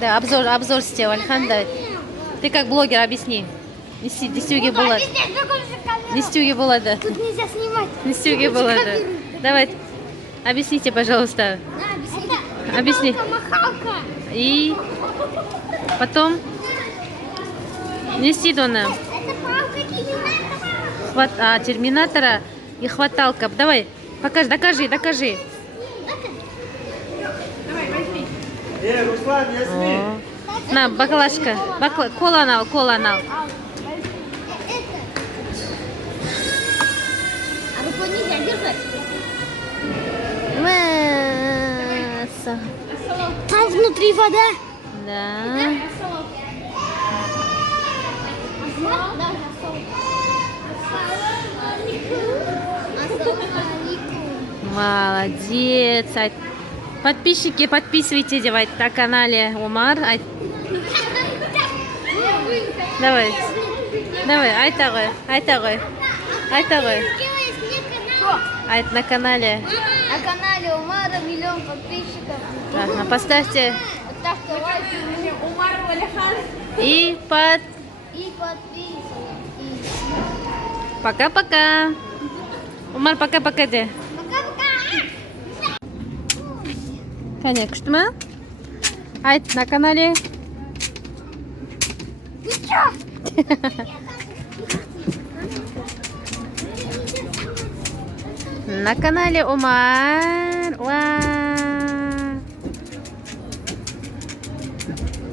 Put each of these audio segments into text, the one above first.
Да, обзор сделал, Альханда. Ты как блогер объясни. Нестюги было. Нестюги было, да. Тут нельзя снимать. Нестюги было, да. Давай, объясните, пожалуйста. Объясни. Махалка. И потом нести дона. Это палка терминатора. Терминатора и хваталка. Давай, докажи. Руслан, Ясмин. На, баклажка. Кола нал. А рукой нельзя держать. Там внутри вода. Да. Молодец. Подписчики, подписывайтесь на канале Умар. Давай, айтагы. На канале. На канале Умара 1 миллион подписчиков. Ага, поставьте Ставьте лайки. и подписывайтесь. Пока-пока. Умар, пока-пока де. Пока-пока. Конечно, что мы? На канале. Ты чё? На канале Умар.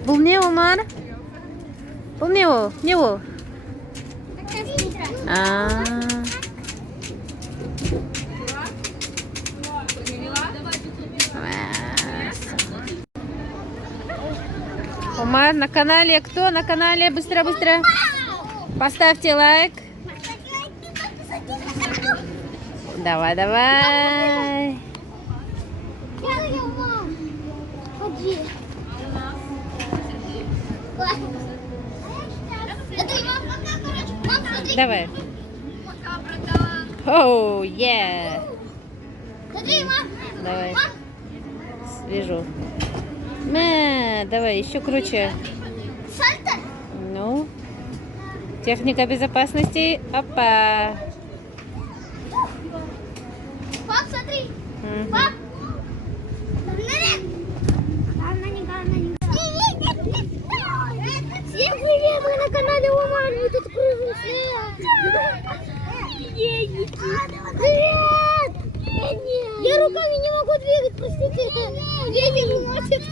Был не Умар? Был не его? Умар на канале. Кто на канале? Быстро. Поставьте лайк. Давай. Ходи. Давай. Оу, Смотри, мам. Давай. Свяжу. Давай, еще круче. Сальто. Ну. Техника безопасности. Опа. Пап, смотри. Пап. Всем привет, мы на канале Умар, мы тут кружимся. Привет! Я руками не могу двигать, простите. Ветер уносит.